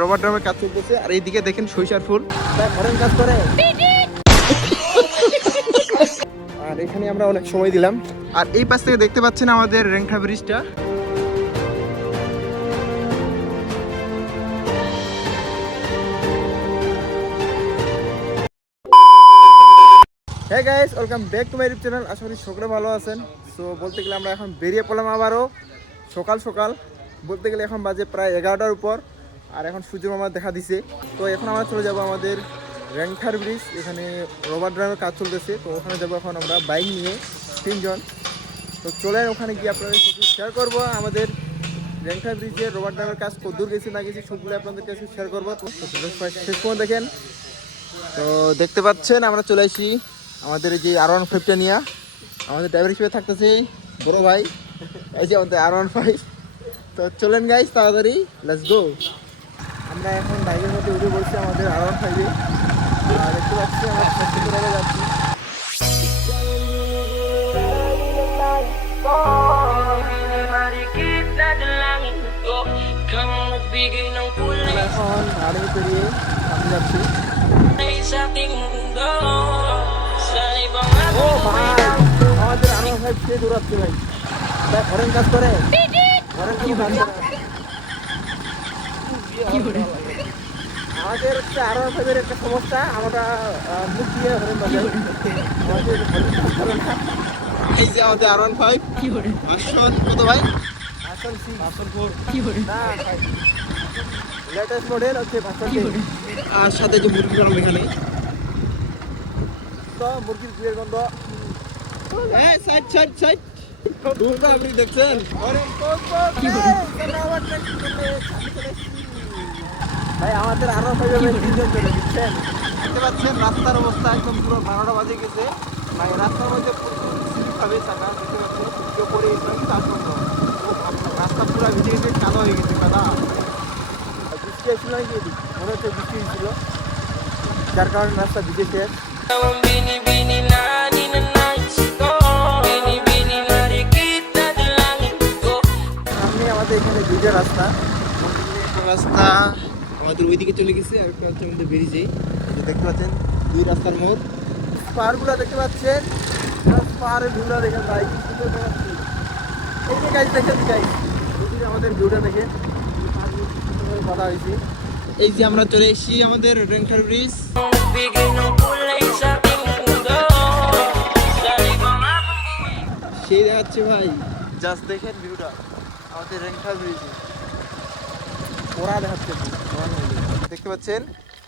Rubber ড্রামের কাজ চলতেছে আর এইদিকে দেখেন সরিষার ফুল ফরেন কাজ করে। আর এখানে আমরা অনেক সময় দিলাম। আর এই পাশ থেকে দেখতে পাচ্ছেন আমাদের রেংঠা ব্রিজটা। হ্যাঁ guys, welcome back to my YouTube channel. আশা করি সকলে ভালো আছেন। সো বলতে গেলে আমরা এখন বেরিয়ে পড়লাম আবারও সকাল সকাল। বলতে গেলে এখন বাজে প্রায় 11টার উপর আর এখন সূর্য মামা দেখা দিছে। তো এখন আমরা চলে যাব আমাদের রেংঠার ব্রিজ, এখানে রবার ড্রামের কাজ চলতেছে। তো ওখানে যাবো এখন আমরা বাইক নিয়ে 3 জন। তো চলেন ওখানে গিয়ে আপনাদের সাথে শেয়ার করবো আমাদের রেংঠা ব্রিজের রবার ড্রামের কাজ কতদূর গেছি না গেছি সবগুলো আপনাদের কাছে শেয়ার করবো। তো শেষ সময় দেখেন। তো দেখতে পাচ্ছেন আমরা চলে আসি আমাদের এই যে R15টা নিয়ে। আমাদের ড্রাইভার হিসেবে থাকতেছে বড় ভাই, এই যে আমাদের R15। তো চলেন গাইস তাড়াতাড়ি, লেটস গো। আমরা এখন বাইকের মধ্যে উঠে বলছি আমাদের R15-এ। দেখতে পাচ্ছি আমরা 60 টাকা যাচ্ছি। এখন গাড়ি পেরিয়ে সামনে যাচ্ছি। ও ভাই, আমাদের R15 কে দৌড়াচ্ছে ভাই। ভাই ফরেন কাজ করে, ফরেন কি কাজ করে। আমাদের হচ্ছে R15-এর একটা সমস্যা, আমরা মুখ দিয়ে হরেন বাজাই। এই যে আমাদের R15 কি করে আসল কত ভাই, আসল 6 আসল 4 কি করে না ভাই, লেটেস্ট মডেল হচ্ছে ভাষণ কি করে। আর সাথে যে মুরগি ফার্ম এখানে, তো মুরগির দুয়ের গন্ধ। এই সাইড সাইড সাইড দুটো আপনি দেখছেন কি করে ভাই। আমাদের R15 তিনজন চলে দিচ্ছেন, দেখতে পাচ্ছেন রাস্তার অবস্থা একদম পুরো 12টা বাজে গেছে ভাই। রাস্তার মধ্যে স্লিপ খাবে চাকা, দেখতে পাচ্ছেন কেউ পড়ে গেছে কিন্তু আসল রাস্তা পুরো ভিজে গেছে, কালো হয়ে গেছে কাদা। বৃষ্টি আসছিল নাকি এদিক, মনে হচ্ছে বৃষ্টি হয়েছিল যার কারণে রাস্তা ভিজেছে। সামনে আমাদের এখানে দুইটা রাস্তা, একটা রাস্তা আমাদের ওইদিকে চলে গেছে আর একটা হচ্ছে আমাদের বেরিয়েছে। দেখতে পাচ্ছেন দুই রাস্তার মোড়। পাহাড়গুলো দেখতে পাচ্ছেন, পাহাড়ের ভিউটা দেখেন ভাই, কি সুন্দর দেখাচ্ছি। এই যে গাইজ দেখেন গাইজ, আমাদের ভিউটা দেখে কথা হয়েছে। এই যে আমরা চলে এসেছি আমাদের রেংঠার ব্রিজ। সেই দেখাচ্ছে ভাই, জাস্ট দেখেন ভিউটা আমাদের রেংঠার ব্রিজে। ওরা দেখাচ্ছে, দেখতে পাচ্ছেন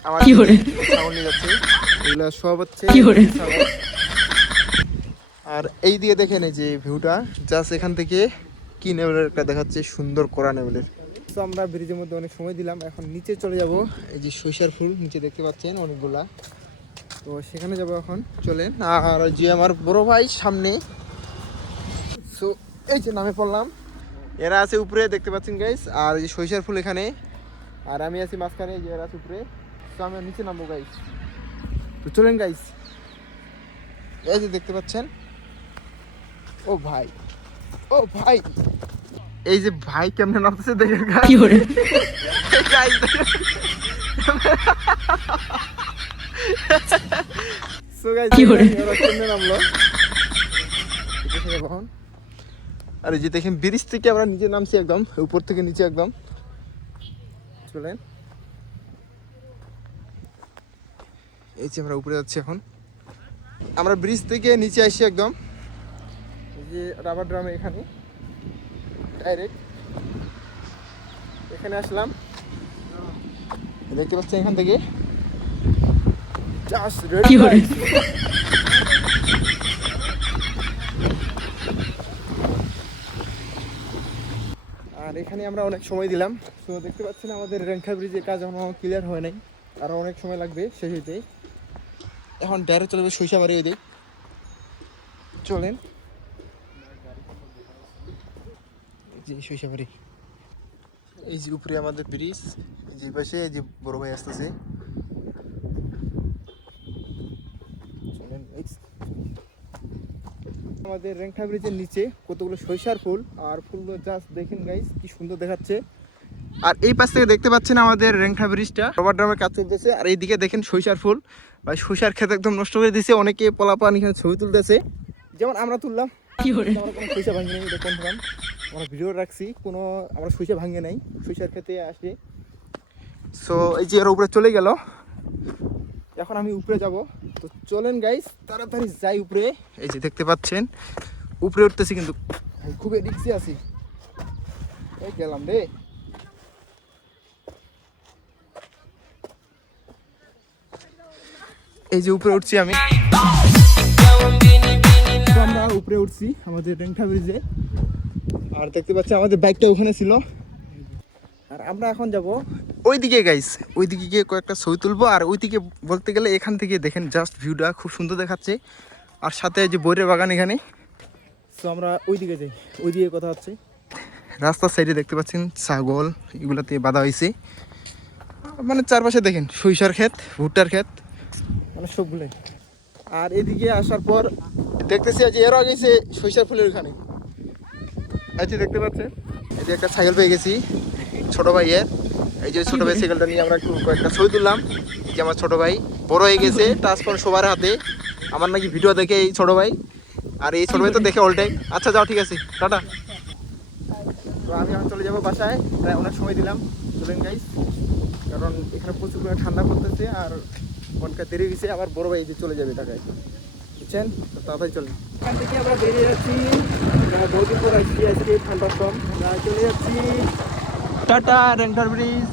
আমার কি করে সাউন্ড নিয়ে যাচ্ছে, এগুলো সব হচ্ছে কি করে। আর এই দিয়ে দেখেন এই যে ভিউটা, জাস্ট এখান থেকে কি লেভেলের একটা দেখাচ্ছে, সুন্দর করা লেভেলের। তো আমরা ব্রিজের মধ্যে অনেক সময় দিলাম, এখন নিচে চলে যাব। এই যে সরিষার ফুল নিচে দেখতে পাচ্ছেন অনেকগুলা, তো সেখানে যাব এখন। চলেন। আর যে আমার বড় ভাই সামনে, সো এই যে নামে পড়লাম, এরা আছে উপরে দেখতে পাচ্ছেন গাইস। আর এই যে সরিষার ফুল এখানে, আর আমি আছি মাঝখানে, যে এরা আছে উপরে। তো আমি নিচে নামবো গাইস। তো চলেন গাইস, এই যে দেখতে পাচ্ছেন। ও ভাই, ও ভাই, এই যে ভাই কেমনে নামতেছে দেখেন কি করে গাইস। সো গাইস কি করে ওরা কেমনে নামলো এখন। আর এই যে দেখেন ব্রিজ থেকে আমরা নিচে নামছি, একদম উপর থেকে নিচে একদম। চলেন, এই যে আমরা উপরে যাচ্ছি এখন। আমরা ব্রিজ থেকে নিচে আসি একদম, এই যে রাবার ড্রামে এখানে ডাইরেক্ট এখানে আসলাম, দেখতে পাচ্ছেন এখান থেকে জাস্ট রেডি। আর এখানে আমরা অনেক সময় দিলাম। তো দেখতে পাচ্ছেন আমাদের রেংঠা ব্রিজের কাজ এখনো ক্লিয়ার হয় নাই, আরও অনেক সময় লাগবে শেষ হইতে। এখন ডাইরেক্ট চলে যাবে সরিষাবাড়ি ওই দিক। চলেন, যে সরিষাবাড়ি, এই যে উপরে আমাদের ব্রিজ, এই যে পাশে এই যে বড় ভাই আসতেছে। আমাদের রেংঠা ব্রিজের নিচে কতগুলো সরিষার ফুল, আর ফুলগুলো জাস্ট দেখেন গাইস কি সুন্দর দেখাচ্ছে। আর এই পাশ থেকে দেখতে পাচ্ছেন আমাদের রেংঠা ব্রিজটা, রবার ড্রামের কাজ চলতেছে। আর এইদিকে দেখেন সরিষার ফুল, ভাই সরিষার ক্ষেত একদম নষ্ট করে দিছে। অনেকে পোলাপান এখানে ছবি তুলতেছে, যেমন আমরা তুললাম। আমরা কোনো সরিষা ভাঙি নেই, এটা কনফার্ম। আমরা ভিডিও রাখছি, কোনো আমরা সরিষা ভাঙে নাই, সরিষার ক্ষেতে আসে। সো এই যে এর উপরে চলে গেল, এখন আমি উপরে যাব। তো চলেন গাইস তাড়াতাড়ি যাই উপরে। এই যে দেখতে পাচ্ছেন উপরে উঠতেছি, কিন্তু খুবই রিক্সে আছি। এই গেলাম রে। এই যে উপরে উঠছি আমি, আমরা উপরে উঠছি আমাদের রেংঠা ব্রিজে। আর দেখতে পাচ্ছি আমাদের বাইকটা ওখানে ছিল। আর আমরা এখন যাব ওইদিকে গাইস, ওইদিকে গিয়ে কয়েকটা ছবি তুলবো। আর ওইদিকে বলতে গেলে এখান থেকে দেখেন জাস্ট ভিউটা খুব সুন্দর দেখাচ্ছে। আর সাথে যে বইয়ের বাগান এখানে। তো আমরা ওইদিকে যাই, ওইদিকে কথা হচ্ছে। রাস্তার সাইডে দেখতে পাচ্ছেন ছাগল এগুলাতে বাঁধা হয়েছে। মানে চারপাশে দেখেন সরিষার ক্ষেত, ভুট্টার ক্ষেত, মানে সবগুলো। আর এদিকে আসার পর দেখতেছি যে এরও গেছে সরিষার ফুলের ওখানে। আচ্ছা দেখতে পাচ্ছেন এই যে একটা সাইকেল পেয়ে গেছি ছোট ভাইয়ের। এই যে ছোট ভাই সাইকেলটা নিয়ে আমরা একটু কয়েকটা ছবি তুললাম। যে আমার ছোট ভাই বড় হয়ে গেছে, ট্রান্সফার সবার হাতে। আমার নাকি ভিডিও দেখে এই ছোট ভাই, আর এই ছোট ভাই তো দেখে অলটাই। আচ্ছা যাও, ঠিক আছে, টাটা। তো আমি এখন চলে যাবো বাসায়, প্রায় অনেক সময় দিলাম। চলেন গাইস, কারণ এখানে প্রচুর করে ঠান্ডা পড়তেছে আর ঘন্টা দেরি হয়েছে। আবার বড় ভাই যে চলে যাবে ঢাকায়, বুঝছেন? তো তাড়াতাড়ি চলেন। এখান থেকে আমরা বেরিয়ে যাচ্ছি, বহুদিন পর আসছি, আজকে ঠান্ডার কম। চলে যাচ্ছি টাটা রেংটার ব্রিজ।